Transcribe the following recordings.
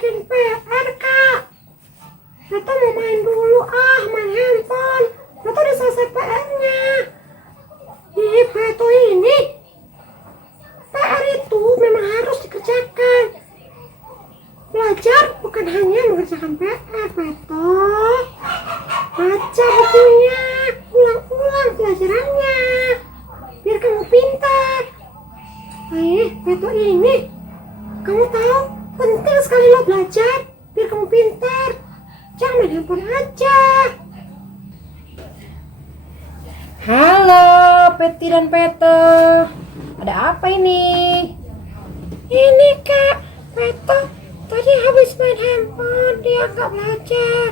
bikin PR, Kak. Beto mau main dulu, main handphone. Beto udah selesai PR-nya. Ih, Beto ini PR itu memang harus dikerjakan. Belajar bukan hanya mengerjakan PR, Beto. Baca bukunya, ulang-ulang pelajarannya, biar kamu pintar. Beto ini, kamu tahu penting sekali lo belajar biar kamu pintar. Jangan main handphone aja. Halo Peti dan Peto, ada apa ini? Ini Kak, Beto tadi habis main handphone, dia nggak belajar.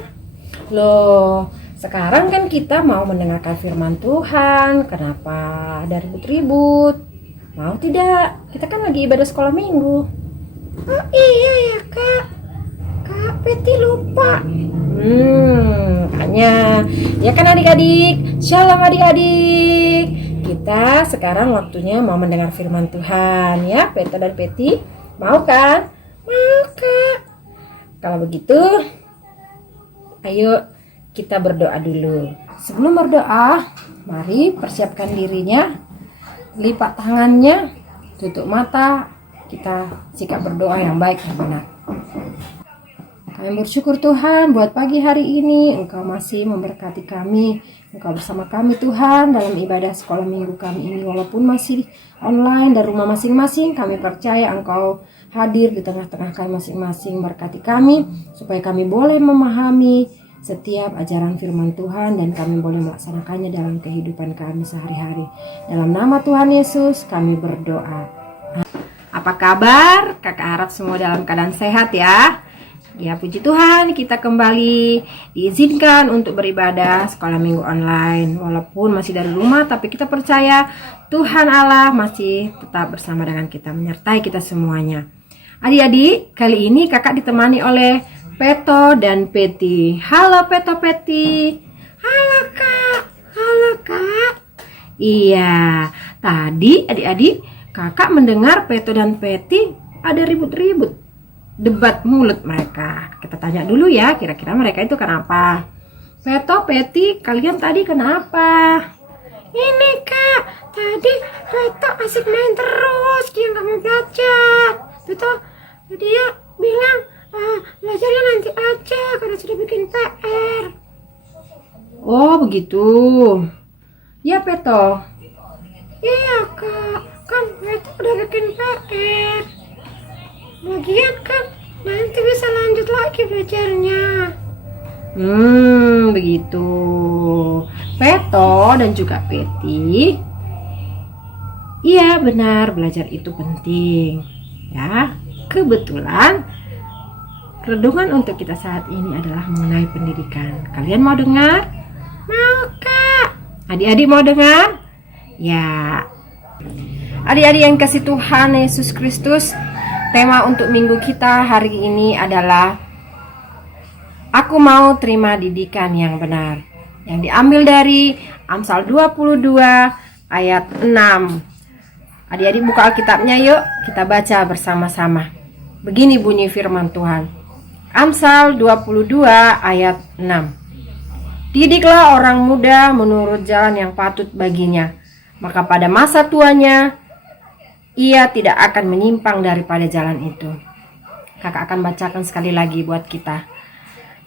Loh, sekarang kan kita mau mendengarkan firman Tuhan. Kenapa ada ribut-ribut? Mau tidak? Kita kan lagi ibadah sekolah minggu. Oh iya ya Kak, Kak Peti lupa. Makanya ya kan adik-adik. Shalom adik-adik. Kita sekarang waktunya mau mendengar firman Tuhan ya, Peto dan Peti. Mau kan? Mau Kak. Kalau begitu, ayo kita berdoa dulu. Sebelum berdoa, mari persiapkan dirinya. Lipat tangannya, tutup mata, kita sikap berdoa yang baik dan benar. Kami bersyukur Tuhan buat pagi hari ini, Engkau masih memberkati kami. Engkau bersama kami Tuhan dalam ibadah sekolah minggu kami ini. Walaupun masih online dari rumah masing-masing, kami percaya Engkau hadir di tengah-tengah kami masing-masing. Berkati kami supaya kami boleh memahami setiap ajaran firman Tuhan dan kami boleh melaksanakannya dalam kehidupan kami sehari-hari. Dalam nama Tuhan Yesus kami berdoa. Apa kabar? Kakak harap semua dalam keadaan sehat ya. Ya puji Tuhan, kita kembali diizinkan untuk beribadah sekolah minggu online. Walaupun masih dari rumah, tapi kita percaya Tuhan Allah masih tetap bersama dengan kita, menyertai kita semuanya. Adik-adik, kali ini kakak ditemani oleh Peto dan Peti. Halo Peto, Peti. Halo Kak. Halo Kak. Iya, tadi adik-adik kakak mendengar Peto dan Peti ada ribut-ribut, debat mulut mereka. Kita tanya dulu ya, kira-kira mereka itu kenapa? Peto, Peti, kalian tadi kenapa? Ini Kak, tadi Beto asik main terus, dia nggak mau belajar. Dia bilang belajarnya nanti aja karena sudah bikin PR. Oh begitu. Ya Peto. Iya Kak, kan Beto udah bikin PR. Lagian kan nanti bisa lanjut lagi belajarnya. Begitu. Peto dan juga Peti. Iya benar, belajar itu penting. Ya, kebetulan renungan untuk kita saat ini adalah mengenai pendidikan. Kalian mau dengar? Mau Kak. Adik-adik mau dengar? Ya. Adik-adik yang kasih Tuhan Yesus Kristus, tema untuk minggu kita hari ini adalah Aku mau terima didikan yang benar. Yang diambil dari Amsal 22 ayat 6. Adik-adik buka Alkitabnya yuk, kita baca bersama-sama. Begini bunyi firman Tuhan. Amsal 22 ayat 6. Didiklah orang muda menurut jalan yang patut baginya, maka pada masa tuanya ia tidak akan menyimpang daripada jalan itu. Kakak akan bacakan sekali lagi buat kita.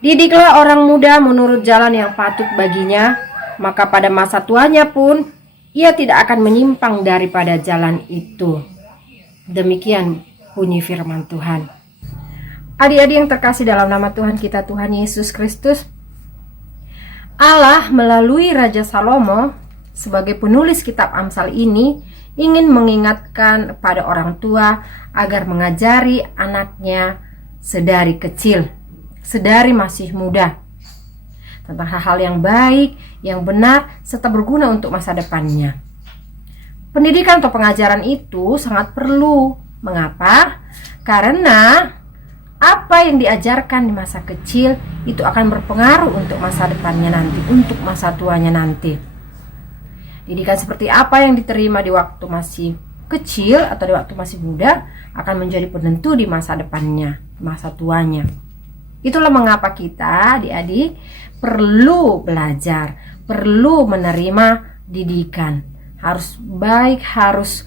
Didiklah orang muda menurut jalan yang patut baginya, maka pada masa tuanya pun ia tidak akan menyimpang daripada jalan itu. Demikian bunyi firman Tuhan. Adik-adik yang terkasih dalam nama Tuhan kita, Tuhan Yesus Kristus, Allah melalui Raja Salomo sebagai penulis kitab Amsal ini ingin mengingatkan pada orang tua agar mengajari anaknya sedari kecil, sedari masih muda, tentang hal-hal yang baik, yang benar, serta berguna untuk masa depannya. Pendidikan atau pengajaran itu sangat perlu. Mengapa? Karena apa yang diajarkan di masa kecil itu akan berpengaruh untuk masa depannya nanti, untuk masa tuanya nanti. Didikan seperti apa yang diterima di waktu masih kecil atau di waktu masih muda akan menjadi penentu di masa depannya, masa tuanya. Itulah mengapa kita, adik-adik, perlu belajar, perlu menerima didikan. Harus baik, harus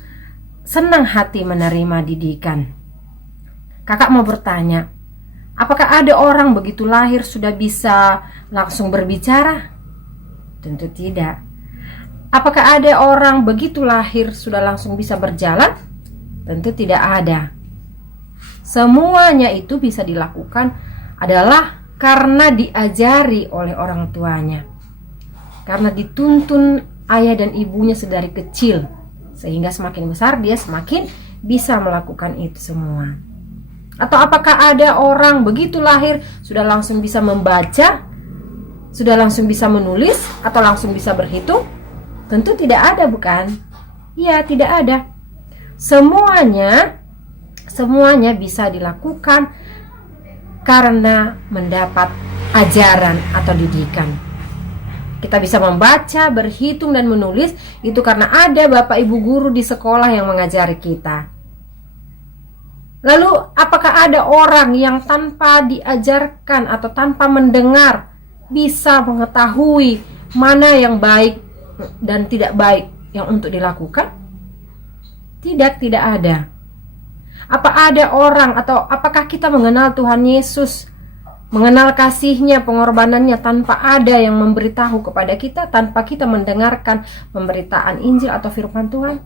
senang hati menerima didikan. Kakak mau bertanya, apakah ada orang begitu lahir sudah bisa langsung berbicara? Tentu tidak. Apakah ada orang begitu lahir sudah langsung bisa berjalan? Tentu tidak ada. Semuanya itu bisa dilakukan adalah karena diajari oleh orang tuanya, karena dituntun ayah dan ibunya sedari kecil, sehingga semakin besar dia semakin bisa melakukan itu semua. Atau apakah ada orang begitu lahir sudah langsung bisa membaca, sudah langsung bisa menulis, atau langsung bisa berhitung? Tentu tidak ada, bukan? Iya, tidak ada. Semuanya bisa dilakukan karena mendapat ajaran atau didikan. Kita bisa membaca, berhitung, dan menulis itu karena ada Bapak Ibu guru di sekolah yang mengajari kita. Lalu apakah ada orang yang tanpa diajarkan atau tanpa mendengar bisa mengetahui mana yang baik dan tidak baik yang untuk dilakukan? Tidak ada. Apa ada orang atau apakah kita mengenal Tuhan Yesus, mengenal kasih-Nya, pengorbanannya tanpa ada yang memberitahu kepada kita, tanpa kita mendengarkan pemberitaan Injil atau firman Tuhan?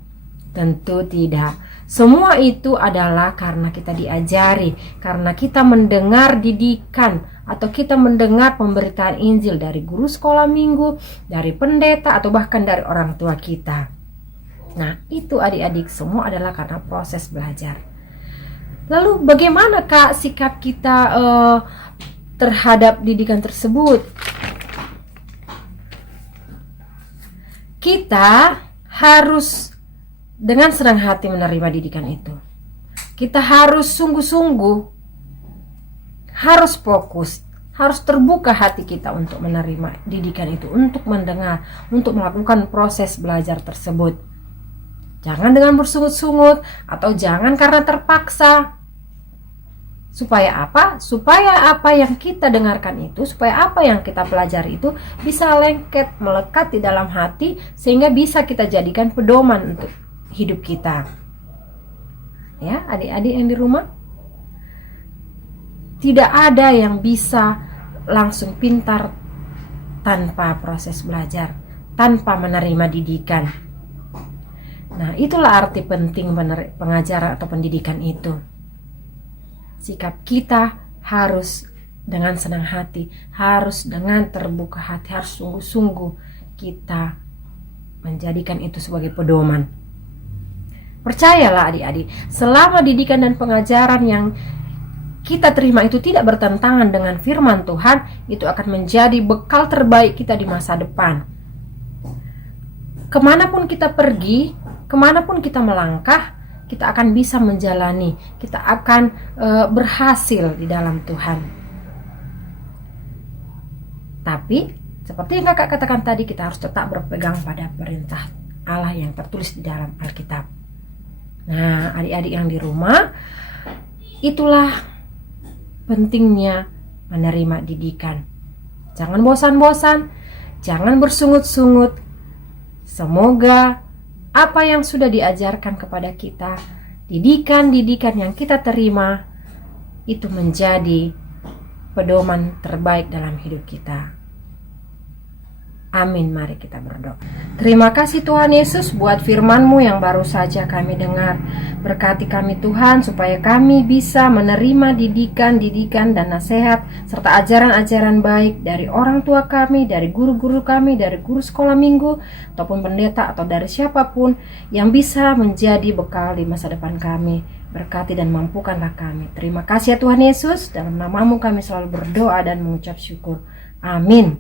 Tentu tidak. Semua itu adalah karena kita diajari, karena kita mendengar didikan atau kita mendengar pemberitaan Injil dari guru sekolah minggu, dari pendeta, atau bahkan dari orang tua kita. Nah, itu adik-adik semua adalah karena proses belajar. Lalu bagaimana Kak sikap kita terhadap didikan tersebut? Kita harus dengan senang hati menerima didikan itu. Kita harus sungguh-sungguh, harus fokus, harus terbuka hati kita untuk menerima didikan itu, untuk mendengar, untuk melakukan proses belajar tersebut. Jangan dengan bersungut-sungut atau jangan karena terpaksa. Supaya apa? Supaya apa yang kita dengarkan itu, supaya apa yang kita pelajari itu bisa lengket, melekat di dalam hati, sehingga bisa kita jadikan pedoman untuk hidup kita. Ya, adik-adik yang di rumah, tidak ada yang bisa langsung pintar tanpa proses belajar, tanpa menerima didikan. Nah, itulah arti penting pengajaran atau pendidikan itu. Sikap kita harus dengan senang hati, harus dengan terbuka hati, harus sungguh-sungguh kita menjadikan itu sebagai pedoman. Percayalah adik-adik, selama didikan dan pengajaran yang kita terima itu tidak bertentangan dengan firman Tuhan, itu akan menjadi bekal terbaik kita di masa depan. Kemanapun kita pergi, kemanapun kita melangkah, kita akan bisa menjalani, kita akan berhasil di dalam Tuhan. Tapi seperti yang kakak katakan tadi, kita harus tetap berpegang pada perintah Allah yang tertulis di dalam Alkitab. Nah, adik-adik yang di rumah, itulah pentingnya menerima didikan. Jangan bosan-bosan, jangan bersungut-sungut. Semoga apa yang sudah diajarkan kepada kita, didikan-didikan yang kita terima, itu menjadi pedoman terbaik dalam hidup kita. Amin, mari kita berdoa. Terima kasih Tuhan Yesus buat firman-Mu yang baru saja kami dengar. Berkati kami Tuhan supaya kami bisa menerima didikan dan nasihat serta ajaran-ajaran baik dari orang tua kami, dari guru-guru kami, dari guru sekolah minggu ataupun pendeta atau dari siapapun yang bisa menjadi bekal di masa depan kami. Berkati dan mampukanlah kami. Terima kasih ya Tuhan Yesus. Dalam nama-Mu kami selalu berdoa dan mengucap syukur. Amin.